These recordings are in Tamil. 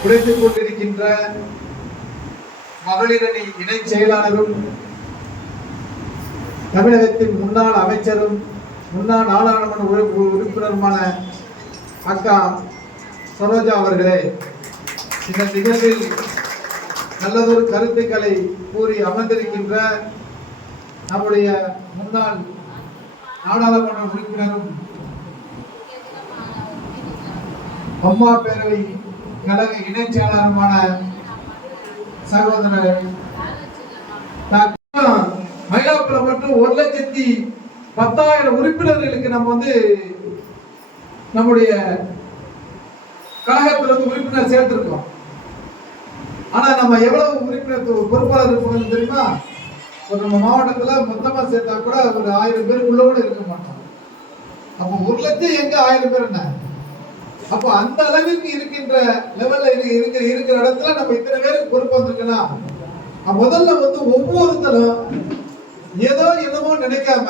குடைத்துக் கொண்டிருக்கின்ற மகளிரணி இணை செயலாளரும் தமிழகத்தின் முன்னாள் அமைச்சரும் முன்னாள் நாடாளுமன்ற உறுப்பினருமான அக்கா சரோஜா அவர்களே இந்த நிகழ்வில் நல்லதொரு கருத்துக்களை கூறி அமர்ந்திருக்கின்ற நம்முடைய முன்னாள் நாடாளுமன்ற உறுப்பினரும் அம்மா பேரவை கழக இணைச் செயலாளருமான சகோதரர் டாக்டர் மட்டும் ஒரு லட்சத்தி பத்தாயிரம் உறுப்பினர்களுக்கு நம்ம வந்து நம்முடைய கழகத்துல வந்து உறுப்பினர் சேர்த்திருக்கோம். ஆனா நம்ம எவ்வளவு உறுப்பினர் பொறுப்பாளர் இருப்பாங்க தெரியுமா? ஒரு நம்ம மாவட்டத்துல மொத்தமா சேர்த்தா கூட ஒரு ஆயிரம் பேர் உள்ள கூட இருக்க மாட்டோம். அப்போ ஒரு லட்சம் எங்க ஆயிரம் பேர் என்ன? அப்போ அந்த அளவுக்கு இருக்கின்ற லெவல்ல இருக்கிற இருக்கிற இடத்துல நம்ம இத்தனை பேருக்கு பொறுப்பு வந்திருக்கலாம் முதல்ல வந்து ஒவ்வொருத்தரும் ஏதோ என்னமோ நினைக்காம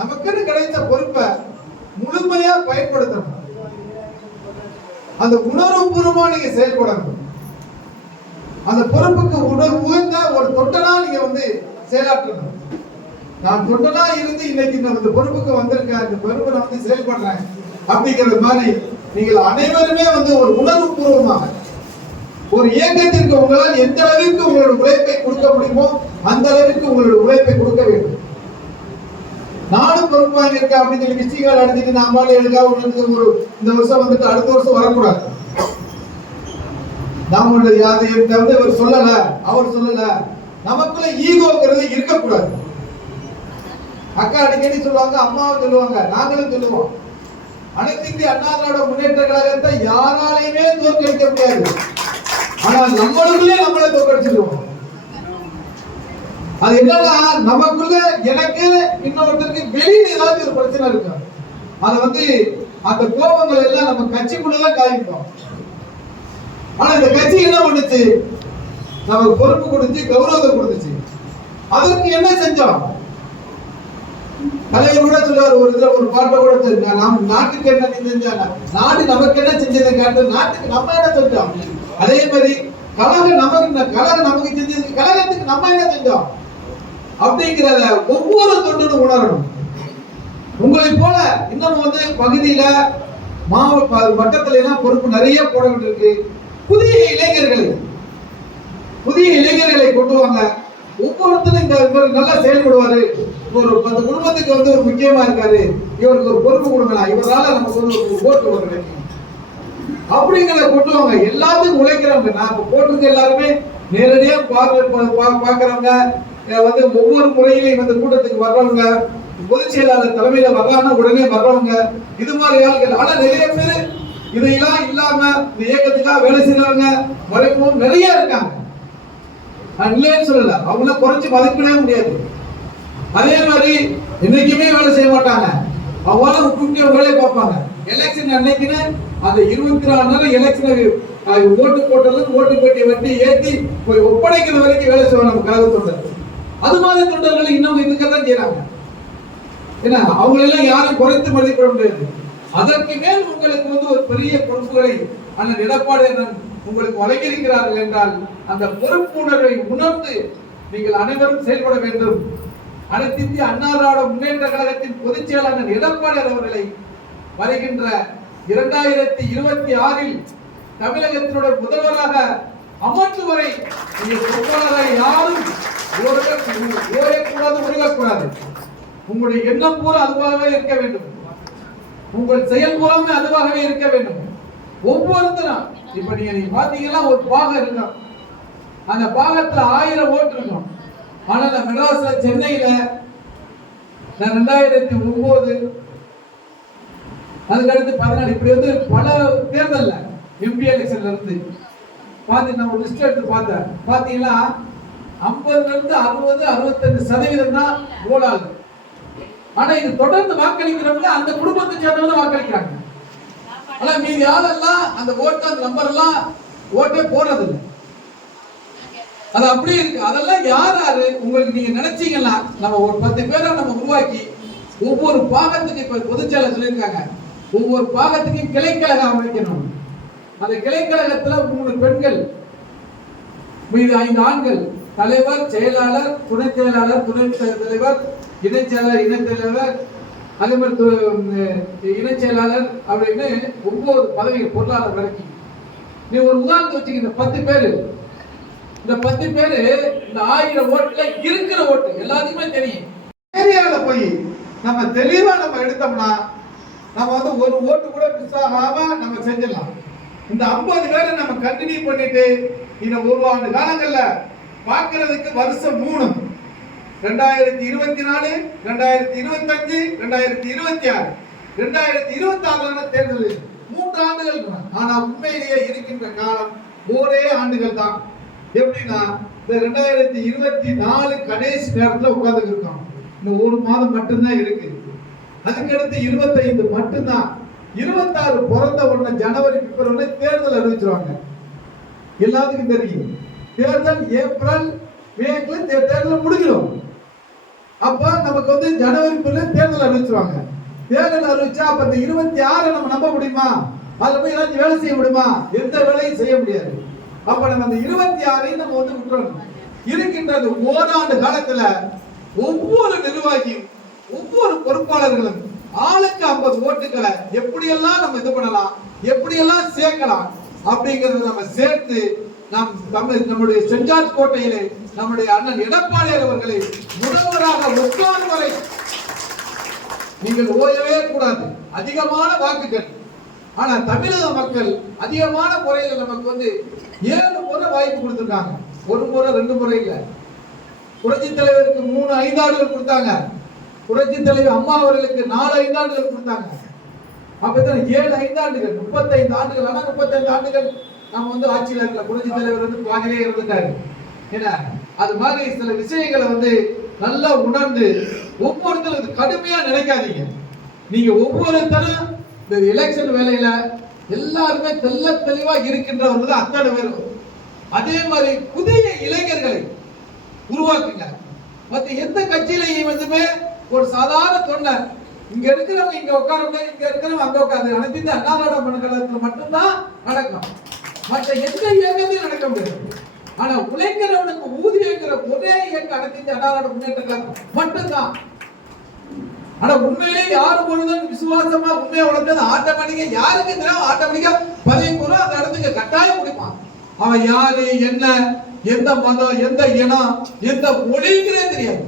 நமக்குன்னு கிடைத்த பொறுப்பை முழுமையா பயன்படுத்தணும். அந்த உணர்வுபூர்வமா நீங்க செயல்படணும். அந்த பொறுப்புக்கு உணர்வு உயர்ந்த ஒரு தொட்டனா நீங்க வந்து செயலாற்றணும். நான் தொண்டனா இருந்து இன்னைக்கு நான் இந்த பொறுப்புக்கு வந்திருக்கேன் இந்த பொறுப்பை நான் வந்து செயல்படுறேன் அப்படிங்கிற மாதிரி நீங்கள் அனைவருமே வந்து ஒரு உணர்வு பூர்வமாக ஒரு இயக்கத்திற்கு உங்களால் எந்த அளவிற்கு உங்களோட உழைப்பை கொடுக்க முடியுமோ அந்த அளவிற்கு உங்களோட உழைப்பை கொடுக்க வேண்டும். நானும் பொறுப்பு வாங்கியிருக்கேன் அப்படின்னு சொல்லி விசிகால் அடைஞ்சிட்டு நாமளால எழுதா ஒரு ஒரு இந்த வருஷம் வந்துட்டு அடுத்த வருஷம் வரக்கூடாது. நம்மளுடைய அது என்கிட்ட வந்து இவர் சொல்லல அவர் சொல்லல. நமக்குள்ள ஈகோங்கிறது இருக்கக்கூடாது. அக்கா அடிக்கடி சொல்லுவாங்க அம்மாவும் சொல்லுவாங்க நாங்களும் சொல்லுவோம். அனைத்து இந்திய அண்ணா திராவிட முன்னேற்ற கழகத்தை யாராலையுமே தோற்கடிக்க முடியாது. ஆனால் நம்மளுக்குள்ளே நம்மளை தோற்கடிச்சிருவோம் அது என்னன்னா நமக்குள்ள எனக்கு இன்னொருத்தருக்கு வெளியில ஏதாவது ஒரு பிரச்சனை இருக்கா? அது வந்து அந்த கோபங்கள் எல்லாம் நம்ம கட்சிக்குள்ளதான் காய்ப்போம் ஆனா இந்த கட்சி என்ன பண்ணுச்சு? நமக்கு பொறுப்பு கொடுத்து கௌரவத்தை கொடுத்துச்சு. அதற்கு என்ன செஞ்சோம்? தலைவர் கூட சொல்லுவார் ஒரு இதுல ஒரு பாட்டை கூட தெரியும் நாம் நாட்டுக்கு என்ன செஞ்சாங்க நாடு நமக்கு என்ன செஞ்சதை காட்டு நாட்டுக்கு நம்ம என்ன செஞ்சோம்? அதே மாதிரி கழகம் நமக்கு கழகம் நமக்கு செஞ்சது கழகத்துக்கு நம்ம என்ன செஞ்சோம்? அப்படிங்கிறத ஒவ்வொரு தொண்டனும் உணரணும். உங்களை போல இன்னும் வந்து பகுதியில மாவட்ட வட்டத்துல எல்லாம் பொறுப்பு நிறைய போட வேண்டியிருக்கு புதிய இளைஞர்களை புதிய இளைஞர்களை கொண்டு வாங்க. ஒவ்வொருத்தரும் இந்த இவர் நல்லா செயல்படுவாரு. ஒரு பத்து குடும்பத்துக்கு வந்து ஒரு முக்கியமா இருக்காரு. இவருக்கு ஒரு பொறுப்பு கொடுக்கலாம் இவரால் நமக்கு வந்து ஒரு ஓட்டு வர அப்படிங்கிறத கொட்டுவாங்க எல்லாத்தையும் எல்லாத்துக்கும் உழைக்கிறவங்க. நான் இப்போ போட்டிருக்க எல்லாருமே நேரடியாக பார்க்க பா- வந்து ஒவ்வொரு முறையிலையும் இந்த கூட்டத்துக்கு வர்றவங்க பொதுச் செயலாளர் தலைமையில வர்றாங்கன்னா உடனே வர்றவங்க இது மாதிரி ஆட்கள். ஆனா நிறைய பேர் இதையெல்லாம் இல்லாம இந்த இயக்கத்துக்காக வேலை செய்யறவங்க வரைக்கும் நிறைய இருக்காங்க. நான் இல்லைன்னு சொல்லல. அவங்கள குறைச்சு மதிப்பிடவே முடியாது. அதே மாதிரி என்னைக்குமே வேலை செய்ய மாட்டாங்க. அவங்கள கூப்பிட்டு வேலையை பார்ப்பாங்க. எலெக்ஷன் அன்னைக்குன்னு அந்த இருபத்தி நாலு நாள் எலெக்ஷன் ஓட்டு போட்டதும் ஓட்டு பெட்டி வட்டி ஏற்றி போய் ஒப்படைக்கிற வரைக்கும் வேலை செய்வோம் நம்ம கழக தொண்டர் அது மாதிரி தொண்டர்கள் இன்னும் இருக்கத்தான் செய்யறாங்க என்ன அவங்களெல்லாம் யாரும் குறைத்து மதிப்பிட முடியாது. அதற்கு மேல் உங்களுக்கு வந்து ஒரு பெரிய பொறுப்புகளை அண்ணன் எடப்பாடி அண்ணன் உங்களுக்கு வழங்கியிருக்கிறார்கள் என்றால் அந்த பொறுப்புணர்வை உணர்ந்து நீங்கள் அனைவரும் செயல்பட வேண்டும். அனைத்து இந்திய அண்ணா திராவிட முன்னேற்ற கழகத்தின் பொதுச் செயலாளர் எடப்பாடி அவர்களை வருகின்ற இரண்டாயிரத்தி இருபத்தி ஆறில் தமிழகத்தினுடைய முதல்வராக அமர்த்துவரை நீங்கள் யாரும் ஓயக்கூடாது உருகக்கூடாது உங்களுடைய எண்ணம் பூரா அதுவாகவே இருக்க வேண்டும். உங்கள் செயல்புறமே அதுவாகவே இருக்க வேண்டும். ஒவ்வொருத்தரும் இப்ப நீங்க நீங்க பாத்தீங்கன்னா ஒரு பாகம் இருக்கும் அந்த பாகத்துல ஆயிரம் ஓட்டு இருக்கும் ஆனா நான் மெட்ராஸ்ல சென்னையில நான் ரெண்டாயிரத்தி ஒன்பது அதுக்கடுத்து பதினாலு இப்படி வந்து பல தேர்தல்ல எம்பி எலெக்ஷன்ல இருந்து. பார்த்து நான் ஒரு லிஸ்ட் எடுத்து பார்த்தேன். பார்த்தீங்கன்னா ஐம்பதுல இருந்து அறுபது அறுபத்தஞ்சு சதவீதம் தான் ஓடாது. ஆனா இது தொடர்ந்து வாக்களிக்கிறவங்க அந்த குடும்பத்தை சேர்ந்தவங்க வாக்களிக்கிறாங்க. ஆனா மீதி ஆளெல்லாம் அந்த ஓட்டு நம்பர் எல்லாம் ஓட்டே போறது இல்லை அது அப்படியே இருக்கு. அதெல்லாம் யார் யாரு? உங்களுக்கு நீங்க நினைச்சீங்கன்னா நம்ம ஒரு பத்து பேரை நம்ம உருவாக்கி ஒவ்வொரு பாகத்துக்கு இப்ப பொதுச்செயலர் சொல்லியிருக்காங்க. ஒவ்வொரு பாகத்துக்கும் கிளைக்கழகம் அமைக்கணும். அந்த கிளைக்கழகத்துல மூணு பெண்கள் மீது ஐந்து ஆண்கள். தலைவர் செயலாளர் துணை செயலாளர் துணை தலைவர் இணைச் செயலாளர் இணைத் தலைவர் அதே மாதிரி இணைச் செயலாளர் அப்படின்னு ஒவ்வொரு பதவி பொருளாளர் வரைக்கும். நீ ஒரு உதாரணத்தை வச்சுக்க இந்த பத்து பேர். இந்த பத்து பேர் இந்த ஆயிரம் ஓட்டுல இருக்கிற ஓட்டு எல்லாத்துக்குமே தெரியும். ஏரியாவில் போய் நம்ம தெளிவா நம்ம எடுத்தோம்னா நம்ம வந்து ஒரு ஓட்டு கூட மிஸ் ஆகாம நம்ம செஞ்சிடலாம். இந்த 50 பேரை நம்ம கண்டினியூ பண்ணிட்டு இந்த ஒரு ஆண்டு காலங்கள்ல பார்க்கிறதுக்கு வருஷம் மூணு ரெண்டாயிரத்தி இருபத்தி நாலு ரெண்டாயிரத்தி இருபத்தஞ்சு ரெண்டாயிரத்தி இருபத்தி ஆறு. ரெண்டாயிரத்தி இருபத்தி ஆறுல தேர்தல் மூன்று ஆண்டுகள் ஆனா உண்மையிலேயே இருக்கின்ற காலம் ஒரே ஆண்டுகள் தான். எப்படின்னா இந்த ரெண்டாயிரத்தி இருபத்தி நாலு கடைசி நேரத்துல உட்கார்ந்து இருக்கோம் இன்னும் ஒரு மாதம் மட்டும்தான் இருக்கு. அதுக்கடுத்து இருபத்தைந்து மட்டும்தான். இருபத்தாறு பிறந்த உடனே ஜனவரி பிப்ரவரி தேர்தல் அறிவிச்சிருவாங்க. எல்லாத்துக்கும் தெரியும். தேர்தல் ஏப்ரல் மேக்குல தேர்தல் முடிஞ்சிடும். அப்ப நமக்கு வந்து ஜனவரி பிறகு தேர்தல் அறிவிச்சிருவாங்க. தேர்தல் அறிவிச்சா அப்ப இந்த இருபத்தி ஆறை நம்ம நம்ப முடியுமா? அதுல போய் ஏதாச்சும் வேலை செய்ய முடியுமா? எந்த வேலையும் செய்ய முடியாது. அப்ப நம்ம அந்த இருபத்தி ஆறையும் நம்ம வந்து விட்டுறணும். இருக்கின்ற ஓராண்டு காலத்துல ஒவ்வொரு நிர்வாகியும் ஒவ்வொரு பொறுப்பாளர்களும் ஆளுக்கு ஐம்பது ஓட்டுகளை எப்படியெல்லாம் நம்ம இது பண்ணலாம் எப்படியெல்லாம் சேர்க்கலாம் அப்படிங்கறத நம்ம சேர்த்து நம் தமிழ் நம்முடைய செஞ்சாட் கோட்டையிலே நம்முடைய அண்ணன் எடப்பாடியார் அவர்களை முதல்வராக உட்கார் வரை நீங்கள் ஓயவே கூடாது. அதிகமான வாக்குகள் ஆனா தமிழக மக்கள் அதிகமான முறையில் நமக்கு வந்து ஏழு முறை வாய்ப்பு கொடுத்துருக்காங்க. ஒரு முறை ரெண்டு முறை இல்ல. புரட்சி தலைவருக்கு மூணு ஐந்தாண்டுகள் கொடுத்தாங்க. புரட்சி தலைவர் அம்மா அவர்களுக்கு நாலு ஐந்தாண்டுகள் கொடுத்தாங்க. அப்பதான் ஏழு ஐந்தாண்டுகள். முப்பத்தைந்து ஆண்டுகள். ஆனா முப்பத்தைந்து ஆண்டுகள் நம்ம வந்து ஆட்சியில் இருக்கிற புரட்சி தலைவர் வந்து பாதிலே இருந்துட்டாரு என்ன? அது மாதிரி சில விஷயங்களை வந்து நல்லா உணர்ந்து ஒவ்வொருத்தரும் இது கடுமையா நினைக்காதீங்க. நீங்க ஒவ்வொருத்தரும் இந்த எலெக்ஷன் வேலையில எல்லாருமே தெள்ள தெளிவா இருக்கின்றவர்கள் தான் அத்தனை பேரும். அதே மாதிரி புதிய இளைஞர்களை உருவாக்குங்க. மற்ற எந்த கட்சியிலையும் வந்துமே ஒரு சாதாரண தொண்டர் இங்க இருக்கிறவங்க இங்க உட்காரணும் இங்க இருக்கிறவங்க அங்க உட்காந்து அனைத்து இந்த அண்ணா திராவிட முன்னேற்ற மட்டும்தான் நடக்கும். மற்ற எந்த இயக்கத்தையும் நடக்க முடியாது. ஆனா உழைக்கிறவனுக்கு ஊதியங்கிற ஒரே இயக்க அடைஞ்சு இந்த அண்ணா முன்னேற்ற மட்டும்தான். ஆனா உண்மையிலே யாரு பொழுதும் விசுவாசமா உண்மையை வளர்ந்தது ஆட்டோமேட்டிக்கா யாருக்கு தெரியும்? ஆட்டோமேட்டிக்கா பதவி கூட அந்த இடத்துக்கு கட்டாயம் முடிப்பான் அவன் யாரு என்ன எந்த மதம் எந்த இனம் எந்த மொழிங்கிறே தெரியாது.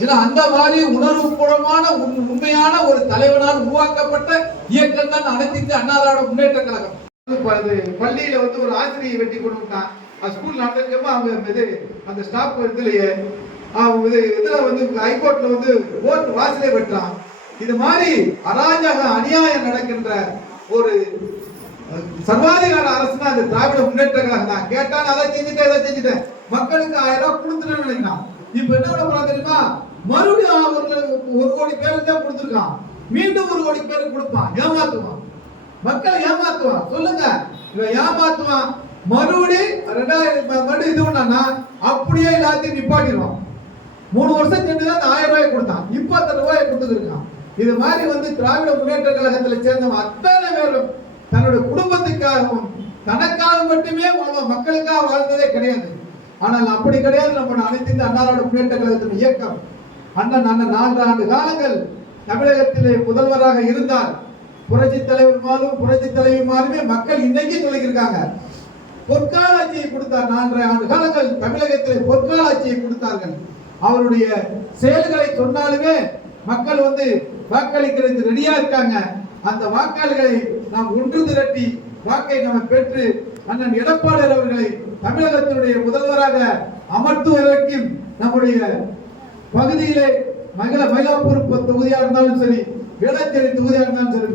ஏன்னா அந்த மாதிரி உணர்வுபூர்வமான உண்- உண்மையான ஒரு தலைவனால் உருவாக்கப்பட்ட இயக்கம் தான் அனைத்து அண்ணாதாரோட முன்னேற்ற கழகம். பள்ளியில வந்து ஒரு ஆசிரியை வெட்டி கொண்டு விட்டான் ஸ்கூல் நடந்திருக்கப்ப அவங்க இது அந்த ஸ்டாப் இதுலயே அவன் இது இதுல வந்து ஹைகோர்ட்ல வந்து ஓட்டு வாசலே பெற்றான் இது மாதிரி அராஜக அநியாயம் நடக்கின்ற ஒரு சர்வாதிகார அரசுனா அது. திராவிட முன்னேற்ற கழகம் தான். கேட்டா அதை செஞ்சுட்டேன் இதை செஞ்சுட்டேன். மக்களுக்கு ஆயிரம் ரூபாய் கொடுத்துட்டேன்னு நினைக்கிறான். இப்ப என்ன பண்ண போறான் தெரியுமா? மறுபடியும் அவர்களுக்கு ஒரு கோடி பேருக்கு தான் கொடுத்துருக்கான். மீண்டும் ஒரு கோடி பேருக்கு கொடுப்பான். ஏமாத்துவான். மக்களை ஏமாத்துவான். சொல்லுங்க. இவன் ஏமாத்துவான். மறுபடி ரெண்டாயிரம் மறுபடியும் இது பண்ணா அப்படியே எல்லாத்தையும் நிப்பாட்டிடுவோம் மூணு வருஷம் சென்று தான் அந்த ஆயிரம் ரூபாய் கொடுத்தான். இப்போ அத்தனை ரூபாய் கொடுத்துருக்கான் இது மாதிரி வந்து திராவிட முன்னேற்ற கழகத்தில் சேர்ந்தவன் அத்தனை பேரும் தன்னுடைய குடும்பத்துக்காகவும் தனக்காக மட்டுமே வாழ்வ மக்களுக்காக வாழ்ந்ததே கிடையாது. ஆனால் அப்படி கிடையாது. நம்ம அனைத்து இந்த அன்னாரோட முன்னேற்ற கழகத்தின் இயக்கம். அண்ணன் அண்ணன் நான்கு ஆண்டு காலங்கள் தமிழகத்திலே முதல்வராக இருந்தார். புரட்சி தலைவர் மாறும் புரட்சி தலைவி மாறுமே மக்கள் இன்னைக்கு சொல்லியிருக்காங்க பொற்கால ஆட்சியை கொடுத்தார். நான்கு ஆண்டு காலங்கள் தமிழகத்திலே பொற்கால ஆட்சியை கொடுத்தார்கள். அவருடைய செயல்களை சொன்னாலுமே மக்கள் வந்து வாக்களிக்கிறதுக்கு ரெடியா இருக்காங்க. அந்த வாக்காளர்களை நாம் ஒன்று திரட்டி வாக்கை நம்ம பெற்று அண்ணன் எடப்பாடியார் அவர்களை தமிழகத்தினுடைய முதல்வராக அமர்த்துவதற்கும் நம்முடைய பகுதியிலே மகள மயிலாப்பூர் தொகுதியாக இருந்தாலும் சரி வேளச்சேரி தொகுதியாக இருந்தாலும் சரி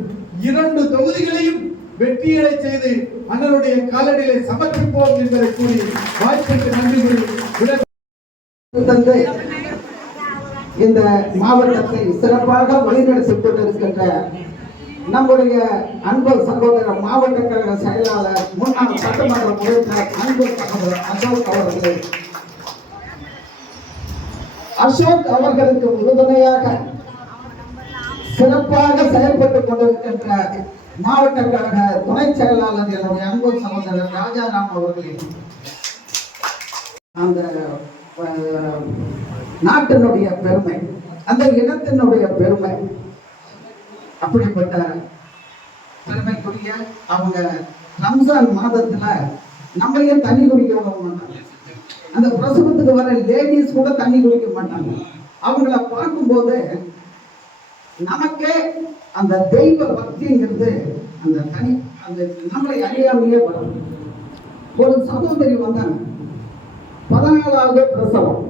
இரண்டு தொகுதிகளையும் வெற்றியடை செய்து அண்ணனுடைய காலடியிலே சமர்ப்பிப்போம் என்பதை கூறி வாய்ப்புக்கு நன்றி கூறி தந்தை இந்த மாவட்டத்தை சிறப்பாக வழிநடத்திக் கொண்டிருக்கின்ற நம்முடைய அன்பு சகோதரர் மாவட்ட கழக செயலாளர் முன்னாள் சட்டமன்ற உறுப்பினர் அன்பு சகோதரர் அசோக் அவர்களை. அசோக் அவர்களுக்கு உறுதுணையாக சிறப்பாக செயல்பட்டுக் கொண்டிருக்கின்ற மாவட்ட கழக துணை செயலாளர் என்னுடைய அன்பு சகோதரர் ராஜாராம் அவர்களே. அந்த நாட்டினுடைய பெருமை அந்த இனத்தினுடைய பெருமை அப்படிப்பட்ட பெருமைக்குரிய அவங்க ரம்ஜான் மாதத்துல நம்மளையும் தண்ணி குடிக்க விட மாட்டாங்க. அந்த பிரசவத்துக்கு வர லேடிஸ் கூட தண்ணி குடிக்க மாட்டாங்க. அவங்கள பார்க்கும்போது நமக்கே அந்த தெய்வ பக்திங்கிறது அந்த தனி அந்த நம்மளை அறியாமையே வரும். ஒரு சகோதரி வந்தாங்க பதினாலாவது பிரசவம்.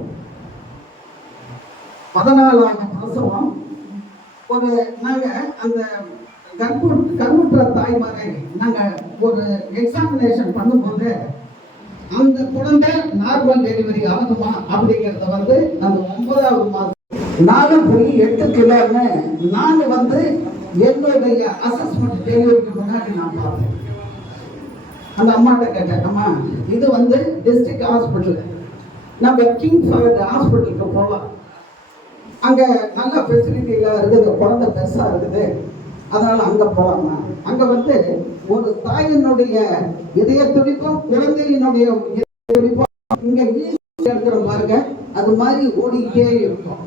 பதினாலாவது பிரசவம். ஒரு நாங்க அந்த கர்ப்பு கருவுற்ற தாய்மாரை நாங்க ஒரு எக்ஸாமினேஷன் பண்ணும்போது அந்த குழந்தை நார்மல் டெலிவரி ஆகுமா அப்படிங்கறத வந்து அந்த ஒன்பதாவது மாதம் நாலு புள்ளி எட்டு கிலோன்னு நான் வந்து என்னுடைய அசஸ்மெண்ட் டெலிவரிக்கு முன்னாடி நான் பார்த்தேன். அந்த அம்மாட்ட கேட்டேன் அம்மா இது வந்து டிஸ்ட்ரிக்ட் ஹாஸ்பிட்டல் நம்ம கிங் ஃபஹத் ஹாஸ்பிட்டலுக்கு போகலாம் அங்க நல்ல ஃபெசிலிட்டில இருக்குது குழந்தை பெருசா இருக்குது. அதனால அங்கே போலாமா? அங்க வந்து ஒரு தாயினுடைய இதய துடிப்பும் குழந்தையினுடைய துடிப்பும் இங்க ஈஸ்ட் இருக்கிற பாருங்க அது மாதிரி ஓடிக்கிட்டே இருக்கும்.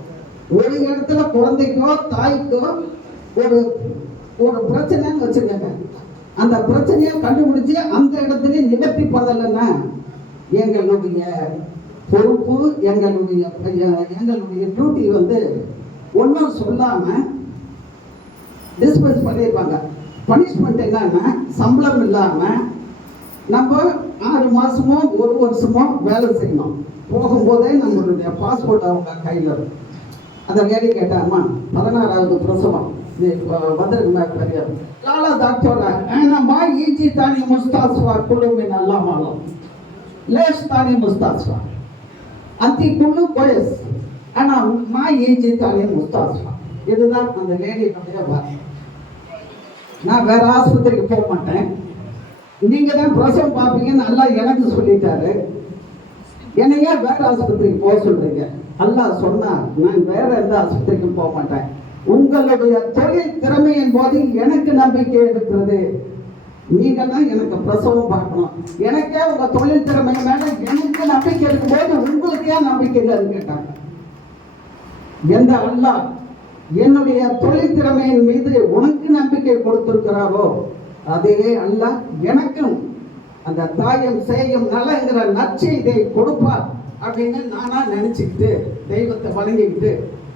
ஒரு இடத்துல குழந்தைக்கோ தாய்க்கோ ஒரு ஒரு பிரச்சனைன்னு வச்சுக்கோங்க. அந்த பிரச்சனையை கண்டுபிடிச்சு அந்த இடத்துல நிவர்த்தி பண்ணலைன்னா எங்களுடைய பொறுப்பு எங்களுடைய எங்களுடைய டியூட்டி வந்து ஒன்றும் சொல்லாம டிஸ்பஸ் பண்ணியிருப்பாங்க. பனிஷ்மெண்ட் என்னன்னா சம்பளம் இல்லாம நம்ம ஆறு மாசமோ ஒரு வருஷமோ வேலை செய்யணும். போகும்போதே நம்மளுடைய பாஸ்போர்ட் அவங்க கையில் இருக்கும் அந்த லேடி கேட்டாமா பதினாறாவது பிரசவம். இது வந்திருக்குமா பெரிய லாலா டாக்டர் ஏன்னா ஈஜி தானி முஸ்தாஸ்வா குழுமி நல்லா மாலும் லேஸ் தானி முஸ்தாஸ்வா அத்தி குழு கொயஸ் ஆனா மா ஈஜி தானி முஸ்தாஸ்வா இதுதான் அந்த லேடியினுடைய வார்த்தை நான் வேற ஆஸ்பத்திரிக்கு போக மாட்டேன். நீங்க தான் பிரசவம் பார்ப்பீங்கன்னு நல்லா எனக்கு சொல்லிட்டாரு. என்னைய வேற ஆஸ்பத்திரிக்கு போக சொல்றீங்க. அல்லாஹ் சொன்னா நான் வேற எந்த ஆஸ்பத்திரிக்கும் போக மாட்டேன். உங்களுடைய தொழில் திறமையின் போது எனக்கு நம்பிக்கை இருக்கிறது. நீங்க தான் எனக்கு பிரசவம் பார்க்கணும். எனக்கே உங்க தொழில் திறமை மேல எனக்கு நம்பிக்கை இருக்கும்போது உங்களுக்கு ஏன் நம்பிக்கை இல்லைன்னு கேட்டாங்க. எந்த அல்லாஹ் என்னுடைய தொழில் திறமையின் மீது உனக்கு நம்பிக்கை கொடுத்திருக்கிறாரோ அதையே அல்லாஹ் எனக்கும் அந்த தாயம் சேயும் நலங்கிற நற்செய்தியை கொடுப்பார் அப்படின்னு நானா நினைச்சுக்கிட்டு தெய்வத்தை வணங்கிக்கிட்டு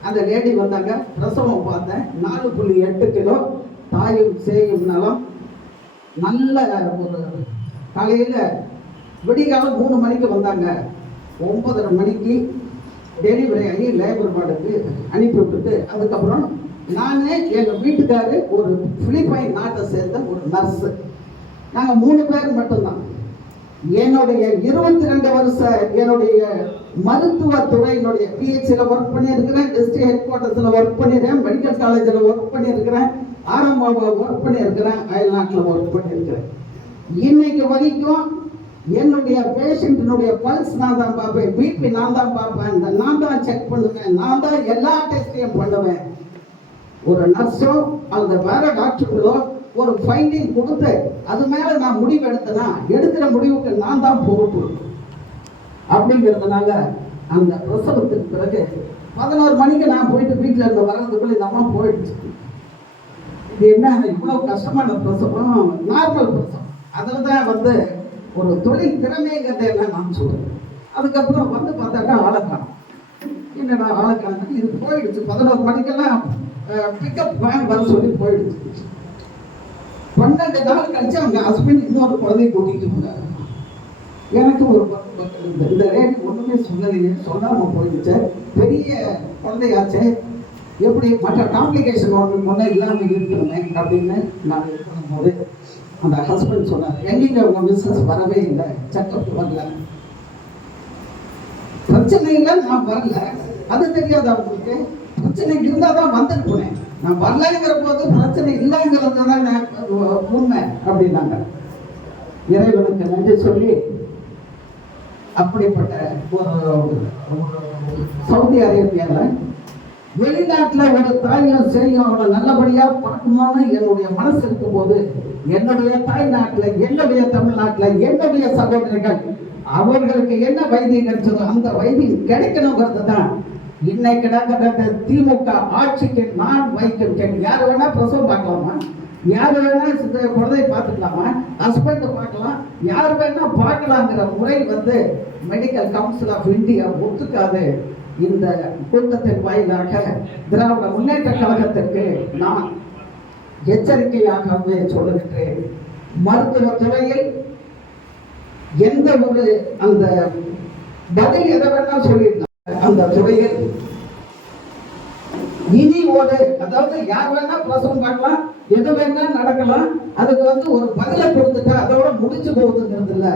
அந்த லேடி வந்தாங்க. பிரசவம் பார்த்தேன். நாலு புள்ளி எட்டு கிலோ தாயும் சேயும் நலம். நல்ல ஒரு காலையில் விடிகாலம் மூணு மணிக்கு வந்தாங்க. ஒன்பதரை மணிக்கு டெலிவரி ஆகி லேபர் வார்டுக்கு அனுப்பி விட்டுட்டு அதுக்கப்புறம் நான் எங்கள் வீட்டுக்காரு ஒரு பிலிப்பைன் நாட்டை சேர்ந்த ஒரு நர்ஸு நாங்கள் மூணு பேர் மட்டும்தான். என்னுடைய இருபத்தி ரெண்டு வருஷ என்னுடைய மருத்துவ துறையினுடைய பிஹெச்சில் ஒர்க் பண்ணியிருக்கிறேன் டிஸ்ட்ரிக்ட் ஹெட் குவார்ட்டர்ஸில் ஒர்க் பண்ணியிருக்கேன் மெடிக்கல் காலேஜில் ஒர்க் பண்ணியிருக்கிறேன் ஆரம்ப ஒர்க் பண்ணியிருக்கிறேன் அயல்நாட்டில் ஒர்க் பண்ணியிருக்கிறேன். இன்னைக்கு வரைக்கும் என்னுடைய பேஷண்ட்டினுடைய பல்ஸ் நான் தான் பார்ப்பேன் பிபி நான் தான் பார்ப்பேன் இந்த நான் தான் செக் பண்ணுவேன் நான் தான் எல்லா டெஸ்டையும் பண்ணுவேன். ஒரு நர்ஸோ அல்லது வேற டாக்டர்களோ ஒரு ஃபைண்டிங் கொடுத்து அது மேலே நான் முடிவு எடுத்தேன்னா எடுக்கிற முடிவுக்கு நான் தான் பொறுப்பு. அப்படிங்கிறதுனால அந்த பிரசவத்துக்கு பிறகு பதினோரு மணிக்கு நான் போயிட்டு வீட்டில் இருந்த வர்றதுக்குள்ள இந்த அம்மா போயிடுச்சு. இது என்ன இவ்வளோ கஷ்டமான பிரசவம்? நார்மல் பிரசவம். அதில் தான் வந்து ஒரு தொழில் திறமைங்கிறத என்ன நான் சொல்லுவேன் அதுக்கப்புறம் வந்து பார்த்தாக்கா ஆளக்கானம் என்னடா ஆளக்கானம் இது போயிடுச்சு. பதினோரு மணிக்கெல்லாம் பிக்கப் வேன் வர சொல்லி போயிடுச்சு. பன்னெண்டு நாள் கழிச்சு அவங்க ஹஸ்பண்ட் இன்னொரு குழந்தைய கூட்டிகிட்டு இருந்தாரு எனக்கு ஒரு பத்து பக்கம் இருந்தது. இந்த ரேட் ஒன்றுமே சொல்லலையே. சொல்லாமல் போயிடுச்சு. பெரிய குழந்தையாச்சே. எப்படி மற்ற காம்ப்ளிகேஷன் ஒன்று முன்னே இல்லாமல் இருக்கணுமே அப்படின்னு நான் இது பண்ணும்போது அந்த ஹஸ்பண்ட் சொன்னார் எங்கேயும் உங்கள் பிஸ்னஸ் வரவே இல்லை? செக்கப் வரல. பிரச்சனை இல்லை நான் வரல. அது தெரியாது அவங்களுக்கு பிரச்சனை இருந்தால் தான் வந்துட்டு போனேன். நான் வரலைங்கிற போது பிரச்சனை இல்லைங்கிறது தான் நான் உண்மை அப்படின்னாங்க. இறைவனுக்கு நன்றி சொல்லி அப்படிப்பட்ட ஒரு ஒரு சவுதி அரேபியாவில் வெளிநாட்டில் ஒரு தாயும் சரியும் அவளை நல்லபடியாக பார்க்கணும்னு என்னுடைய மனசு இருக்கும் போது என்னுடைய தாய்நாட்டில் என்னுடைய தமிழ்நாட்டில் என்னுடைய சகோதரிகள் அவர்களுக்கு என்ன வைத்தியம் கிடைச்சதோ அந்த வைத்தியம் கிடைக்கணுங்கிறது தான் இன்னைக்கு நடந்த திமுக ஆட்சிக்கு நான் வைக்கும். யார் வேணா பிரசவம் பார்க்கலாமா? யார் வேணா சித்த குழந்தைய பார்த்துக்கலாமா? ஹஸ்பண்ட் பார்க்கலாம். யார் வேணா பார்க்கலாங்கிற முறை வந்து மெடிக்கல் கவுன்சில் ஆஃப் இந்தியா ஒத்துக்காது. இந்த கூட்டத்தின் வாயிலாக திராவிட முன்னேற்ற கழகத்திற்கு நான் எச்சரிக்கையாகவே சொல்லுகின்றேன். மருத்துவ துறையில் எந்த ஒரு அந்த பதில் எதை வேணா சொல்லியிருந்தாங்க அந்த துறையில் இனி ஒரு அதாவது யார் வேணா பிரசவம் பண்ணலாம் எது வேணா நடக்கலாம் அதுக்கு வந்து ஒரு பதிலை கொடுத்துட்டா அதோட முடிச்சு போகுதுங்கிறது இல்ல.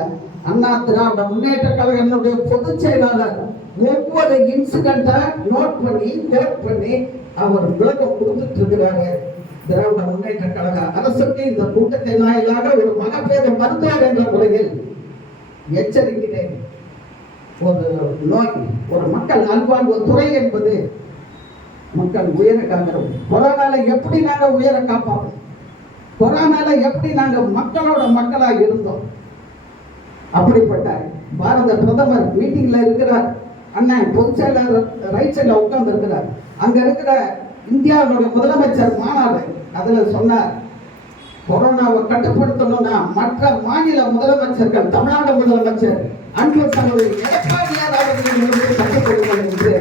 அண்ணா திராவிட முன்னேற்ற கழகத்தினுடைய பொதுச் செயலாளர் ஒவ்வொரு இன்சிடென்ட்டா நோட் பண்ணி நோட் பண்ணி அவர் விளக்கம் கொடுத்துட்டு இருக்கிறாரு. திராவிட முன்னேற்ற கழக அரசுக்கு இந்த கூட்டத்தை வாயிலாக ஒரு மகப்பேறு மருத்துவர் என்ற முறையில் எச்சரிக்கிறேன். ஒரு நோய் ஒரு மக்கள் நல்வாழ்வு துறை என்பது மக்கள் உயர காக்கிறோம். கொரோனால எப்படி நாங்கள் உயர காப்போம் கொரோனால எப்படி நாங்கள் மக்களோட மக்களாக இருந்தோம்? அப்படிப்பட்ட பாரத பிரதமர் மீட்டிங்ல இருக்கிறார். அண்ணன் பொதுச் செயலாளர் ரைட் சைட்ல உட்கார்ந்து இருக்கிறார் அங்க இருக்கிற இந்தியாவுடைய முதலமைச்சர் மாநாடு அதுல சொன்னார் கொரோனாவை கட்டுப்படுத்தணும்னா மற்ற மாநில முதலமைச்சர்கள் தமிழ்நாடு முதலமைச்சர் அன்பு சகோதரி எடப்பாடியார் அவர்கள் கட்டுப்படுத்தணும் என்று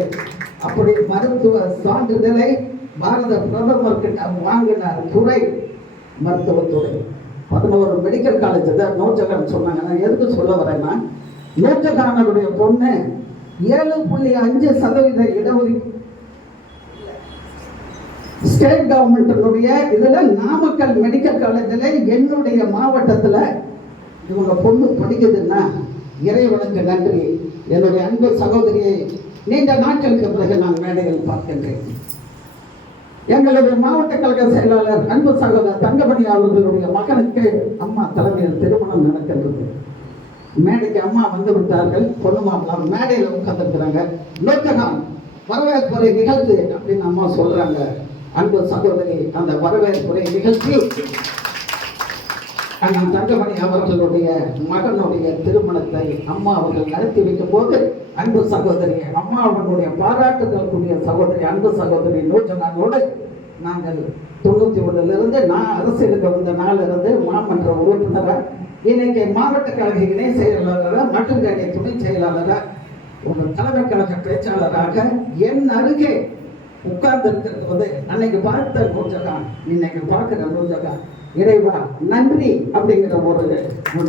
அப்படி மருத்துவ சான்றிதழை பாரத பிரதமர் கிட்ட வாங்கினார் துறை மருத்துவத்துறை. பதினோரு மெடிக்கல் காலேஜ் தான் நோச்சகன் சொன்னாங்க. நான் எதுக்கு சொல்ல வரேன்னா நூர்ஜகானருடைய பொண்ணு ஏழு புள்ளி அஞ்சு சதவீத இடஒதுக்கீடு ஸ்டேட் கவர்மெண்ட்டினுடைய இதில் நாமக்கல் மெடிக்கல் காலேஜில் என்னுடைய மாவட்டத்தில் இவங்க பொண்ணு படிக்குதுன்னா இறைவனுக்கு நன்றி. என்னுடைய அன்பு சகோதரியை நீண்ட நாட்களுக்கு பிறகு நான் மேடையில் பார்க்கின்றேன். எங்களுடைய மாவட்ட கழக செயலாளர் அன்பு சகோதரர் தங்கமணி அவர்களுடைய மகனுக்கு அம்மா தலைமையில் திருமணம் நடக்கின்றது. மேடைக்கு அம்மா வந்து விட்டார்கள் பொண்ணு மாப்பிள்ளை மேடையில் உட்கார்ந்துருக்கிறாங்க. நோக்ககான் வரவேற்புரை நிகழ்த்து அப்படின்னு அம்மா சொல்றாங்க. அன்பு சகோதரி அந்த வரவேற்புரை நிகழ்ச்சி. அண்ணன் தங்கமணி அவர்களுடைய மகனுடைய திருமணத்தை அம்மா அவர்கள் நடத்தி வைக்கும் போது அன்பு சகோதரி அம்மா அவர்களுடைய பாராட்டுதற்குரிய சகோதரி அன்பு சகோதரி நூற்றனானோடு நாங்கள் தொண்ணூத்தி ஒன்றிலிருந்து நான் அரசியலுக்கு வந்த நாளிலிருந்து மாமன்ற உறுப்பினராக இன்னைக்கு மாவட்ட கழக இணை செயலாளராக மட்டுங்கடை துணை செயலாளராக ஒரு தலைமை கழக பேச்சாளராக என் அருகே உட்கார்ந்து இருக்கிறது வந்து அன்னைக்கு பார்த்த ரோஜகா இன்னைக்கு பார்க்கிற ரோஜகா இறைவா நன்றி அப்படிங்கிற ஒரு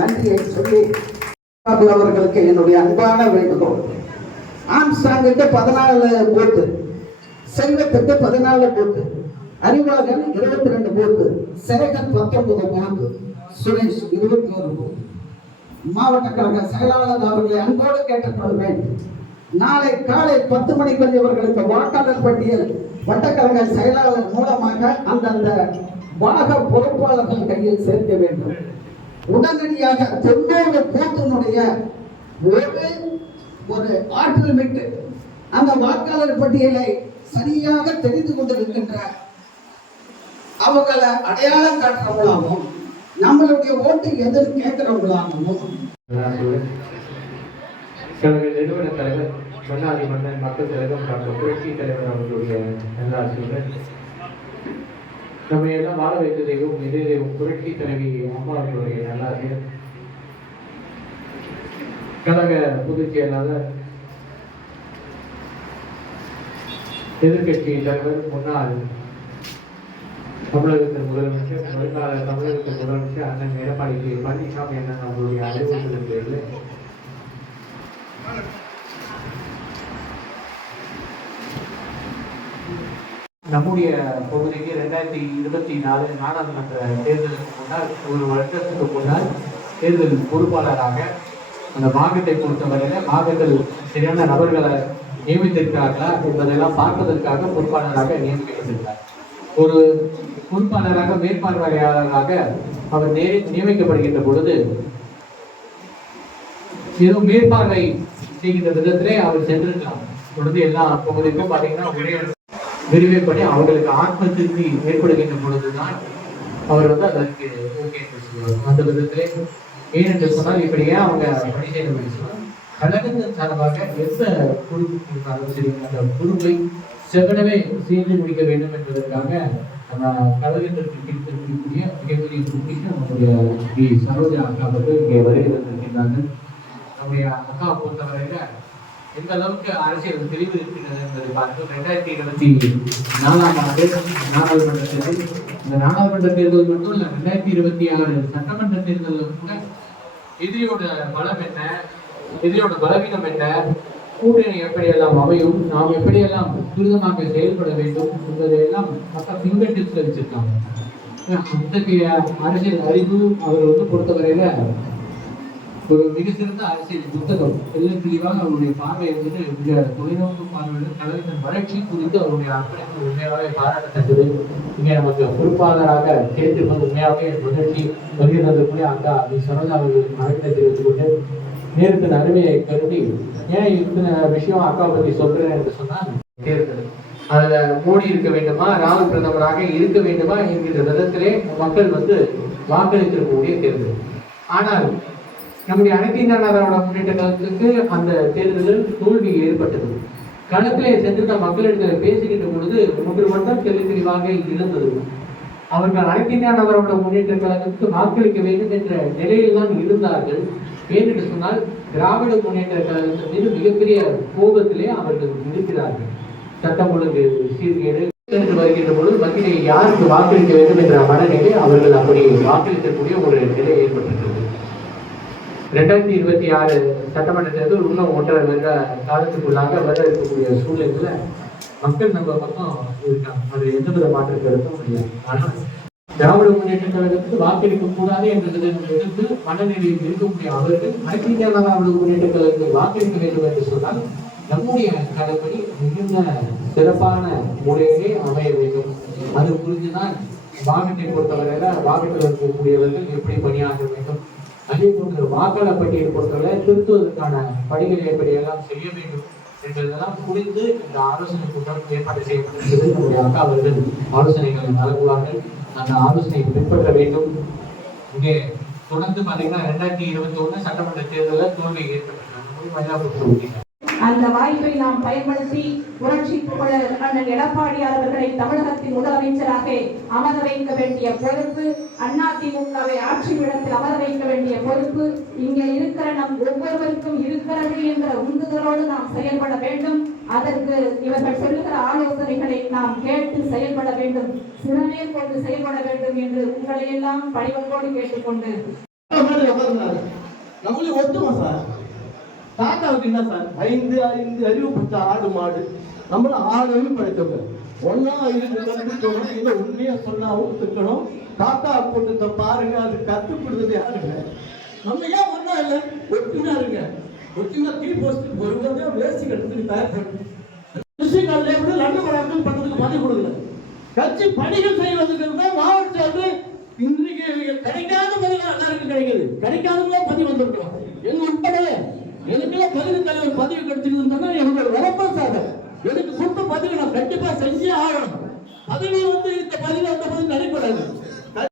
நன்றியை சொல்லி அவர்களுக்கு என்னுடைய அன்பான வேண்டுகோள். ஆம்ஸ்டாங்கிட்ட பதினாலு போத்து செல்வத்துக்கு பதினாலு போத்து அறிவாகன் இருபத்தி ரெண்டு போத்து சேகர் பத்தொன்பது போத்து சுரேஷ் இருபத்தி ஒரு போத்து மாவட்ட கழக செயலாளர் அவர்களை அன்போடு கேட்டுக்கொள்வேன். நாளை காலை பத்து மணிக்கு இவர்களுக்கு வாக்காளர் பட்டியல் வட்டக்கலைஞர் செயலாளர் மூலமாக அந்தந்த வாக பொறுப்பாளர்கள் கையில் சேர்க்க வேண்டும். உடனடியாக தொண்ணூறு பூத்தினுடைய ஒரு ஒரு ஆற்றல் விட்டு அந்த வாக்காளர் பட்டியலை சரியாக தெரிந்து கொண்டிருக்கின்ற அவர்களை அடையாளம் காட்டுறவங்களாகவும் நம்மளுடைய ஓட்டு எதுன்னு கேட்கிறவங்களாகவும். கழக நிறுவன தலைவர் மன்னாதி மன்னன் மக்கள் தலைவர் டாக்டர் புரட்சி தலைவர் அவர்களுடைய நல்லாசிரியர்கள் நம்ம எல்லாம் வாழ வைத்த தெய்வம் இதே தெய்வம் புரட்சி தலைவி அம்மா அவர்களுடைய நல்லாசிரியர் கழக பொதுச் செயலாளர் எதிர்கட்சி தலைவர் முன்னாள் தமிழகத்தின் முதலமைச்சர் வருங்கால தமிழகத்தின் முதலமைச்சர் அண்ணன் எடப்பாடி கே. பழனிசாமி அண்ணன் அவருடைய அறிவுறுத்தலின் பேரில் நம்முடைய பகுதிக்கு ரெண்டாயிரத்தி இருபத்தி நாலு நாடாளுமன்ற தேர்தலுக்கு முன்னால் ஒரு வருடத்துக்கு முன்னால் தேர்தல் பொறுப்பாளராக அந்த மாவட்டத்தை பொறுத்தவரையில் மாவட்டத்தில் சரியான நபர்களை நியமித்திருக்கிறார்களா என்பதெல்லாம் பார்ப்பதற்காக பொறுப்பாளராக நியமிக்கப்பட்டிருக்கிறார். ஒரு பொறுப்பாளராக மேற்பார்வையாளராக அவர் நே- நியமிக்கப்படுகின்ற பொழுது ஏதோ மேற்பார்வை செய்கின்ற விதத்திலே அவர் சென்றிருக்கலாம். தொடர்ந்து எல்லா பகுதிக்கும் பார்த்தீங்கன்னா ஒரே விரிவை பண்ணி அவங்களுக்கு ஆத்ம திருப்தி ஏற்படுகின்ற பொழுதுதான் அவர் வந்து அதற்கு ஓகே என்று சொல்லுவார். அந்த விதத்திலே ஏனென்று சொன்னால் இப்படி ஏன் அவங்க பணி செய்ய முடியும் சொன்னால் கழகத்தின் சார்பாக எந்த குழு இருந்தாலும் சரி அந்த குழுவை செவனவே செய்து முடிக்க வேண்டும் என்பதற்காக நம்ம கழகத்திற்கு இருக்கக்கூடிய மிகப்பெரிய குழுக்கு நம்முடைய சரோஜா அக்கா வந்து இங்கே வருகை தந்திருக்கின்றார்கள். நம்முடைய அக்கா பொறுத்தவரையில எந்த அளவுக்கு அரசியல் தெளிவு இருக்கிறது என்பதை பார்த்து ரெண்டாயிரத்தி இருபத்தி நாலாம் ஆண்டு நாடாளுமன்ற தேர்தல் இந்த நாடாளுமன்ற தேர்தல் மட்டும் இல்லை ரெண்டாயிரத்தி இருபத்தி ஆறு சட்டமன்ற தேர்தலில் கூட எதிரியோட பலம் என்ன எதிரியோட பலவீனம் என்ன கூட்டணி எப்படியெல்லாம் அமையும் நாம் எப்படியெல்லாம் துரிதமாக செயல்பட வேண்டும் என்பதையெல்லாம் மக்கள் ஃபிங்கர் டிப்ஸ்ல வச்சிருக்காங்க. அத்தகைய அரசியல் அறிவு அவர் வந்து பொறுத்தவரையில ஒரு மிக சிறந்த அரசியல் புத்தகம். எல்லாம் தெளிவாக அவருடைய பார்வை வந்து மிக தொலைநோக்கு பார்வையுடன் கலைஞர் வளர்ச்சி குறித்து அவருடைய அர்ப்பணிப்பு உண்மையாகவே பாராட்டத்தக்கது. இங்கே நமக்கு பொறுப்பாளராக தேர்ந்தெடுப்பது உண்மையாகவே மகிழ்ச்சி வருகிறது கூட அக்கா வி சொன்னது அவர்களுக்கு வணக்கத்தை தெரிவித்துக் கொண்டு நேரத்தின் அருமையை கருதி ஏன் இத்தனை விஷயம் அக்கா பத்தி சொல்றேன் என்று சொன்னால் தேர்தல் அதுல மோடி இருக்க வேண்டுமா ராகுல் பிரதமராக இருக்க வேண்டுமா என்கிற விதத்திலே மக்கள் வந்து வாக்களித்திருக்கக்கூடிய தேர்தல் ஆனால் நம்முடைய அனைத்து நகரோட முன்னேற்ற கழகத்துக்கு அந்த தேர்தலில் தோல்வி ஏற்பட்டது. களத்திலே சென்று மக்களிடத்தில் பேசுகின்ற பொழுது ஒன்று மட்டும் தெளி தெளிவாக இருந்தது. அவர்கள் அனைத்து நகரோட முன்னேற்ற கழகத்துக்கு வாக்களிக்க வேண்டும் என்ற நிலையில் தான் இருந்தார்கள். ஏனென்று சொன்னால் திராவிட முன்னேற்ற கழகத்தின் மீது மிகப்பெரிய கோபத்திலே அவர்கள் இருக்கிறார்கள். சட்டம் ஒழுங்கு சீர்கேடு என்று வருகின்ற பொழுது மத்தியிலே யாருக்கு வாக்களிக்க வேண்டும் என்ற மனநிலை அவர்கள் அப்படி வாக்களிக்கக்கூடிய ஒரு நிலை ஏற்பட்டிருக்கிறது. ரெண்டாயிரத்தி இருபத்தி ஆறு சட்டமன்ற தேர்தல் இன்னும் ஒன்றரை வருட காலத்துக்குள்ளாக வர இருக்கக்கூடிய சூழ்நிலையில் மக்கள் நம்ம பக்கம் இருக்காங்க. அது எந்தவித மாற்று கருத்தும் முடியாது ஆனால் திராவிட முன்னேற்ற கழகத்துக்கு வாக்களிக்க கூடாது என்றதை எதிர்த்து மனநிலையில் இருக்கக்கூடிய அவர்கள் அனைத்து இந்திய திராவிட முன்னேற்ற கழகத்துக்கு வாக்களிக்க வேண்டும் என்று சொன்னால் நம்முடைய கலைப்படி மிகுந்த சிறப்பான முறையிலே அமைய வேண்டும். அது புரிஞ்சுதான் வாகனத்தை பொறுத்தவரையில வாகனத்தில் இருக்கக்கூடியவர்கள் எப்படி பணியாற்ற வேண்டும்? அதே போன்று வாக்காளர் பட்டியலை பொறுத்தவரை திருத்துவதற்கான படிகளை எப்படி எல்லாம் செய்ய வேண்டும் என்றதெல்லாம் குறித்து இந்த ஆலோசனை கூட்டம் ஏற்பாடு செய்யப்பட்டிருக்கிறது. நம்முடைய அக்கா அவர்கள் ஆலோசனைகளை வழங்குவார்கள். அந்த ஆலோசனையை பின்பற்ற வேண்டும். இங்கே தொடர்ந்து பார்த்தீங்கன்னா ரெண்டாயிரத்தி இருபத்தி ஒன்று சட்டமன்ற தேர்தலில் தோல்வி ஏற்பட்டிருக்கிறது மயிலாப்பூர் அந்த வாய்ப்பை நாம் பயன்படுத்தி புரட்சி புகழர் அண்ணன் எடப்பாடி அவர்களை தமிழகத்தின் முதலமைச்சராக அமர வைக்க வேண்டிய பொறுப்பு அதிமுகவை ஆட்சி இடத்தில் அமர வைக்க வேண்டிய பொறுப்பு இங்கே இருக்கிற நம் ஒவ்வொருவருக்கும் இருக்கிறது என்ற உந்துதலோடு நாம் செயல்பட வேண்டும். அதற்கு இவர்கள் சொல்லுகிற ஆலோசனைகளை நாம் கேட்டு செயல்பட வேண்டும். சிறநேர் கொண்டு செயல்பட வேண்டும் என்று உங்களை எல்லாம் பணிவன்போடு கேட்டுக்கொண்டு நம்மளும் ஒத்துமா சார் தாத்தாவுக்கு என்ன சார்? ஐந்து ஐந்து அறிவு பெற்ற ஆடு மாடு. நம்மளும் ஆடவும் படைத்தவங்க ஒன்னா இருக்கு இதை உண்மையா சொன்னாவும் இருக்கணும் தாத்தா போட்டு பாருங்க. அது கத்து கொடுத்தது யாருங்க? நம்ம ஏன் ஒன்னா இல்ல? ஒட்டுனா இருங்க. ஒட்டுனா தீ போஸ்ட் ஒருவரே வேஸ்ட் கட்டுறதுக்கு தயார் பண்ணு விஷயங்கள்ல எப்படி லண்டு வழக்கம் பண்றதுக்கு பதிவு கொடுக்கல. கட்சி பணிகள் செய்வதற்கு தான் மாவட்ட வந்து இன்றைக்கு கிடைக்காத பதிலாக எல்லாருக்கும் கிடைக்குது. கிடைக்காதவங்களா பதிவு வந்திருக்கிறோம் எங்க உட்படவே எனக்கெல்லாம் பதிவு தலைவர் பதவி கிடைச்சிருந்தா என்னோட விளப்பம் சார் எனக்கு கொடுத்த பதவி நான் கண்டிப்பா செஞ்சே ஆகணும். பதவி வந்து இந்த பதவி அந்த பதவி நடைபெறாது.